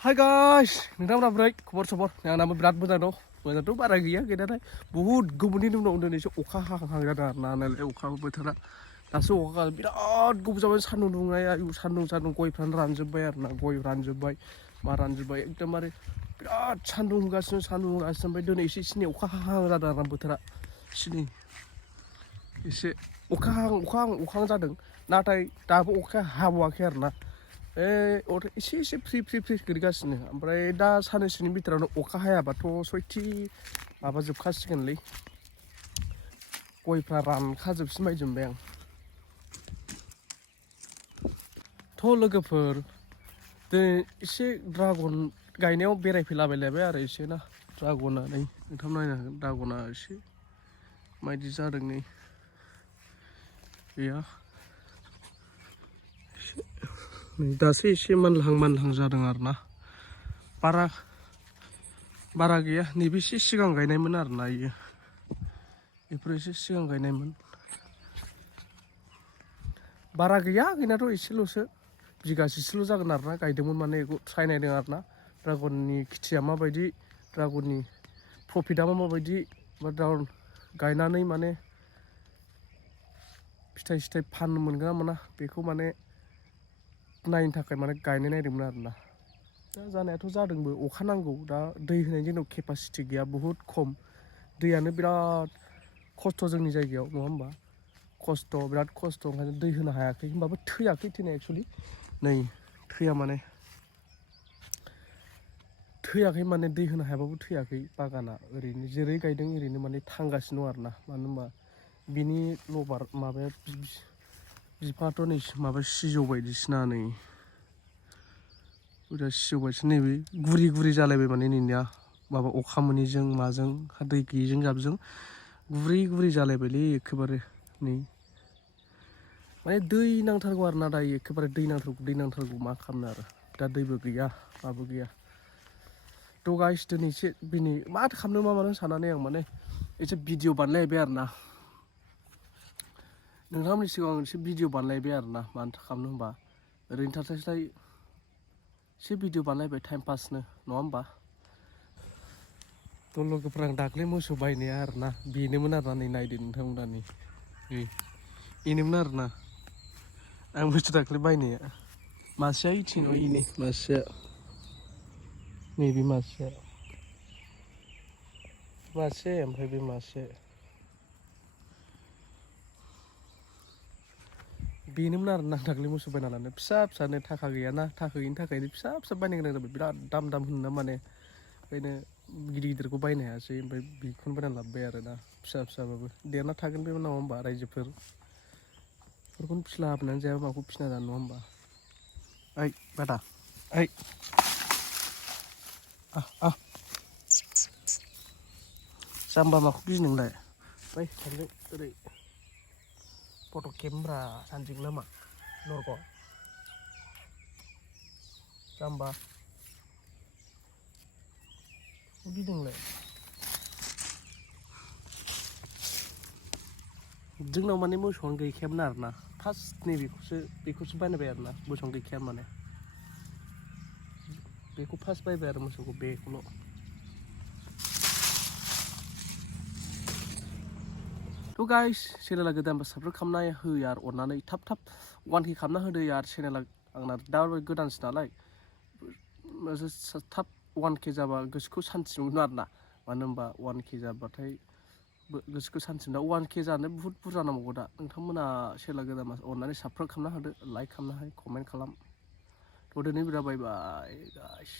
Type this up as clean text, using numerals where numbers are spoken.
Hai guys, nोंथांमोना बोरै खबर सबर आंनाबो बिराद मोजां दं मोजांथ' बारा गैया गैनायालाय बहुद गोबावनि उनाव दिनै एसे अखा हाहां जादों आरो ना नालाय अखा बोथोरा दासो अखा बिराद गोबाव जाबाय सान्दुं दुंनाय सान्दुं गयफ्रानो रानजोब्बाय आरो ना गय रानजोब्बाय मा रानजोब्बाय एकदमबारे बिराद सान्दुं होगासिनो ओमफ्राय दिनै एसे एसे अखा हाहां जादों आरो ना बोथोरा एसे एसे अखा हाहां जादों नाथाय दाबो अखाया हाबावाखै आरो ना एसे फ्रि गोलैगासिनो ओमफ्राय दा साननैसोनि बिथोरावनो अखा हायाबाथ' सयथि माबा जोबखासिगोनलै गयफ्रा रानखाजोबसिन बायजोब्बाय आं थ' लोगोफोर दिनै एसे ड्रागन गायनायाव बेरायफैलाबायलायबाय आरो एसे ना ड्रागना नै नोंथां नायनो हागोन ड्रागना एसे माबायदि जादों नै गैया दासो एसे मानहां जादों आरो ना बारा गैया नैबे एसे सिगां गायनायमोन आरो ना बेफोर एसे सिगां गायनायमोन बारा गैया गैनायाथ' एसेल'सो बिगासेसोल' जागोन आरो ना गायदोंमोन माने बेखौ ट्राइ नायदों आरो ना ड्रागननि खेथिया माबायदि ड्रागननि प्रफिटआ माबायदि बा ड्रागन गायनानै माने फिथाइ फाननो मोनगोन ना मोना बेखौ माने नायनो थाखाय माने गायनाय नायदोंमोन आरो ना दा जानायाथ' जादोंबो अखा नांगौ दा दै होनायनि जोंनाव केपासिटि गैया बहुद खम दैयानो बिराद खस्थ' जोंनि जायगायाव नङा होमबा बिराद खस्थ' ओंखायनो दै होनो हायाखै होमबाबो थैयाखै थैनाया एक्सुवेलि नै थैयाखै माने दै होनो हायाबाबो थैयाखै बागाना ओरैनो जेरै गायदों ओरैनो माने थांगासिनो दं आरो ना मानो होनबा बिनि लबार माबाया बिफाङाथ' नै माबा सिजौ बायदिसिना नै सिजौ बायदिसिना नैबे गुरि जालायबाय माने नैनिया माबा अखा मोनैजों माजों दै गैयैजों जाबजों गुरि जालायबायलै एखेबारे नै माने दै नांथारगौ आरो ना दायो एखेबारे दै नांथारगौ मा खालामनो आरो दा दैबो गैया माबो गैया थ' गाइस दिनै एसे माथो खालामनो मा मानो साननानै आं माने एसे भिडिअ बानायलायबाय आरो ना नोंथांमोननि सिगाङाव आं एसे भिडिअ बानायलायबाय आरो ना मानो खालामनो होनबा ओरैनो थास्लायस्लाय एसे भिडिअ बानायलायबाय टाइम पासनो नङा होमबा थ' लोगोफोर आं दाख्लै मोसौ बायनाया आरो ना बेनोमोन आरो ना नै नायदो नोंथांमोना नै बेनोमोन आरो ना आं मोसौ दाख्लै बायनाया मासेया इथिं इनि मासेया नैबे मासे ओमफ्राय बे मासे बेनोमोन आरो ना दाख्लै मोसौ बायना लानो फिसानो थाखा गैयाना थाखा गैयिनि थाखायनो फिसा बायनो गोनां जाबाय बिराद दाम होनो ना माने ओंखायनो गिदिरखौ बायनो हायासै ओमफ्राय बेखौनो बायना लाबोबाय आरो ना फिसाबाबो देरना थागोन बे उनाव होमबा रायजोफोरखौनो फिसिलाबायनानै जायाबा माखौ फिसिना जानो नङा होमबा ओइ बादा ओइ जाम्बा माखौ गियो नोंलाय बै थांदों ओरै फट' खेबब्रा सानजों नामा नरग' जाम्बा गिदोंलाय जोंनाव माने मोसौआनो गैखायामोन आरो ना फार्स्ट बेखौसो बायनाय आरो ना मोसौआनो गैखाया माने बेखौ फार्स्ट बायबाय आरो मोसौखौ बेखौल' थ' गाइस चेनेला गोदानबा साबस्क्राइब खालामना हो यार अननानै थाब 1K खालामना होदो यार चेनेला आंना दा गोदानसो नालाय थाब 1K जाबा गोसोखौ सान्थि मोनो आरो ना मानो होनबा 1K जाबाथाय गोसोखौ सान्थि मोना 1K जानो बुहुत बुरजा नांबावगौ दा नोंथांमोना चेनेला गोदानबा अननानै साबस्क्राइब खालामना होदो लाइक खालामना हो कमेन्ट खालाम थ' दिनै बिदा बाय गाइस